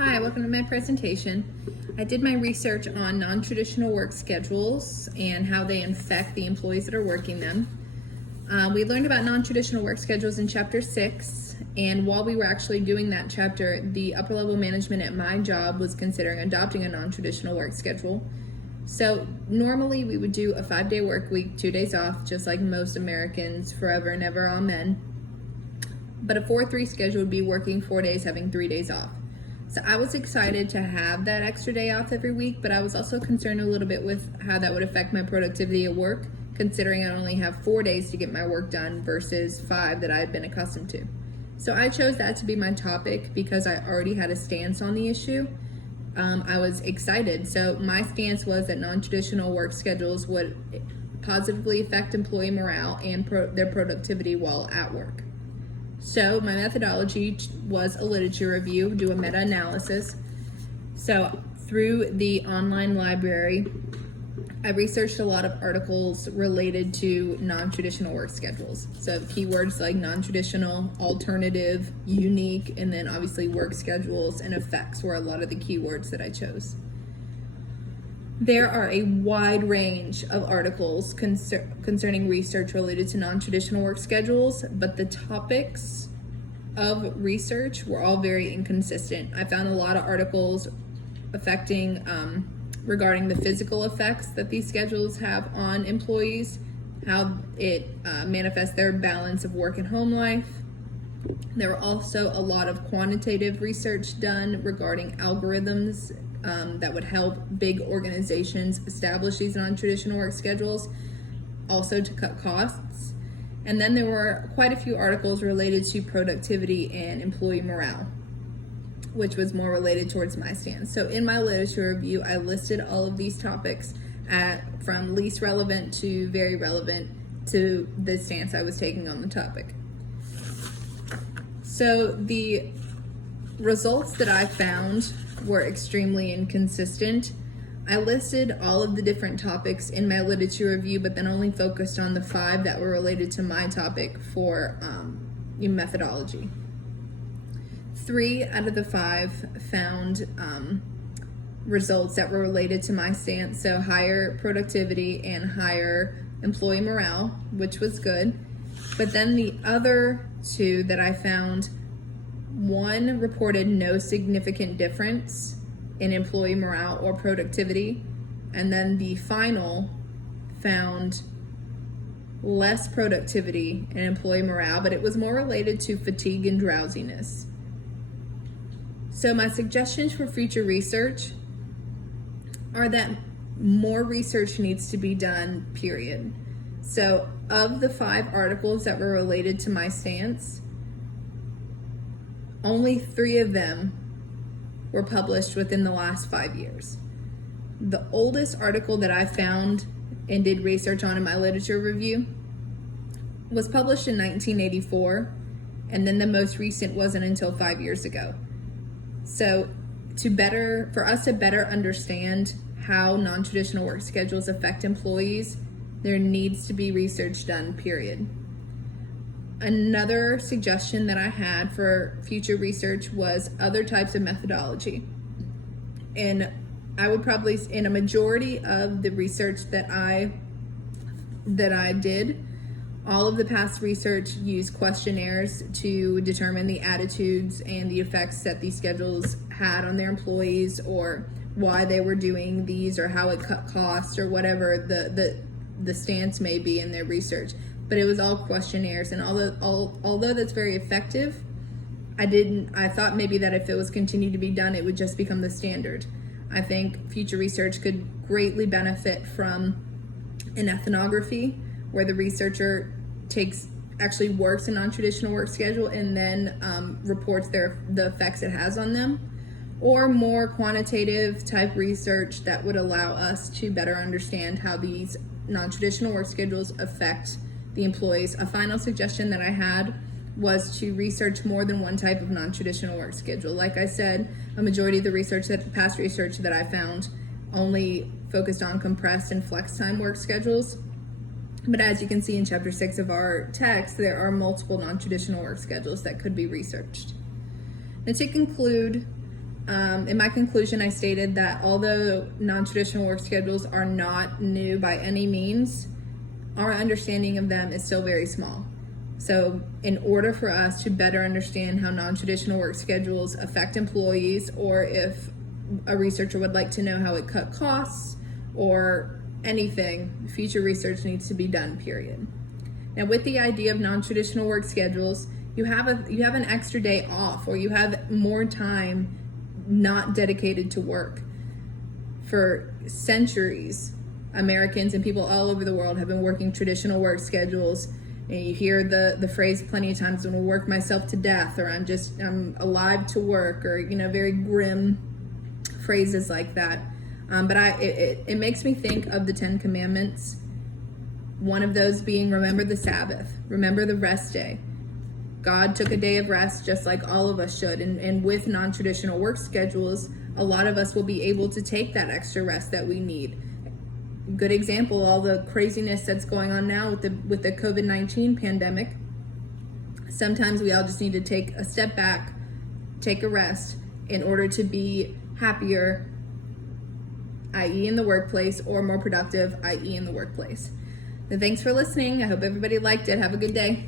Hi, welcome to my presentation. I did my research on non-traditional work schedules and how they affect the employees that are working them. We learned about non-traditional work schedules in Chapter 6, and while we were actually doing that chapter, the upper level management at my job was considering adopting a non-traditional work schedule. So normally we would do a 5-day work week, 2 days off, just like most Americans, forever and ever, amen. But a 4-3 schedule would be working 4 days, having 3 days off. So I was excited to have that extra day off every week, but I was also concerned a little bit with how that would affect my productivity at work, considering I only have 4 days to get my work done versus 5 that I had been accustomed to. So I chose that to be my topic because I already had a stance on the issue. I was excited. So my stance was that non-traditional work schedules would positively affect employee morale and their productivity while at work. So my methodology was a literature review, do a meta-analysis. So through the online library, I researched a lot of articles related to non-traditional work schedules. So keywords like non-traditional, alternative, unique, and then obviously work schedules and effects were a lot of the keywords that I chose. There are a wide range of articles concerning research related to non-traditional work schedules, but the topics of research were all very inconsistent. I found a lot of articles affecting regarding the physical effects that these schedules have on employees, how it manifests their balance of work and home life. There were also a lot of quantitative research done regarding algorithms that would help big organizations establish these non-traditional work schedules, also to cut costs. And then there were quite a few articles related to productivity and employee morale, which was more related towards my stance. So in my literature review, I listed all of these topics from least relevant to very relevant to the stance I was taking on the topic. So the results that I found were extremely inconsistent. I listed all of the different topics in my literature review, but then only focused on the 5 that were related to my topic for methodology. 3 out of the 5 found results that were related to my stance, so higher productivity and higher employee morale, which was good. But then the other 2 that I found, one reported no significant difference in employee morale or productivity, and then the final found less productivity and employee morale, but it was more related to fatigue and drowsiness. So my suggestions for future research are that more research needs to be done, period. So of the 5 articles that were related to my stance, only 3 of them were published within the last 5 years. The oldest article that I found and did research on in my literature review was published in 1984, and then the most recent wasn't until 5 years ago. So for us to better understand how non-traditional work schedules affect employees, there needs to be research done, period. Another suggestion that I had for future research was other types of methodology. And I would probably, in a majority of the research that I did, all of the past research used questionnaires to determine the attitudes and the effects that these schedules had on their employees, or why they were doing these, or how it cut costs, or whatever the stance may be in their research. But it was all questionnaires, and although that's very effective, I thought maybe that if it was continued to be done, it would just become the standard. I think future research could greatly benefit from an ethnography, where the researcher actually works a non-traditional work schedule and then reports the effects it has on them, or more quantitative type research that would allow us to better understand how these non-traditional work schedules affect the employees. A final suggestion that I had was to research more than one type of non-traditional work schedule. Like I said, a majority of the past research that I found only focused on compressed and flex time work schedules. But as you can see in Chapter 6 of our text, there are multiple non-traditional work schedules that could be researched. Now, to conclude, In my conclusion, I stated that although non-traditional work schedules are not new by any means, our understanding of them is still very small. So in order for us to better understand how non-traditional work schedules affect employees, or if a researcher would like to know how it cut costs or anything, future research needs to be done, period. Now, with the idea of non-traditional work schedules, you have an extra day off, or you have more time not dedicated to work. For centuries, Americans and people all over the world have been working traditional work schedules. And you hear the phrase plenty of times, "I'm gonna work myself to death," or I'm alive to work," or very grim phrases like that. But it makes me think of the 10 Commandments. One of those being, remember the Sabbath, remember the rest day. God took a day of rest just like all of us should. And with non-traditional work schedules, a lot of us will be able to take that extra rest that we need. Good example, all the craziness that's going on now with the COVID-19 pandemic. Sometimes we all just need to take a step back, take a rest in order to be happier, i.e. in the workplace, or more productive, i.e. in the workplace. So thanks for listening. I hope everybody liked it. Have a good day.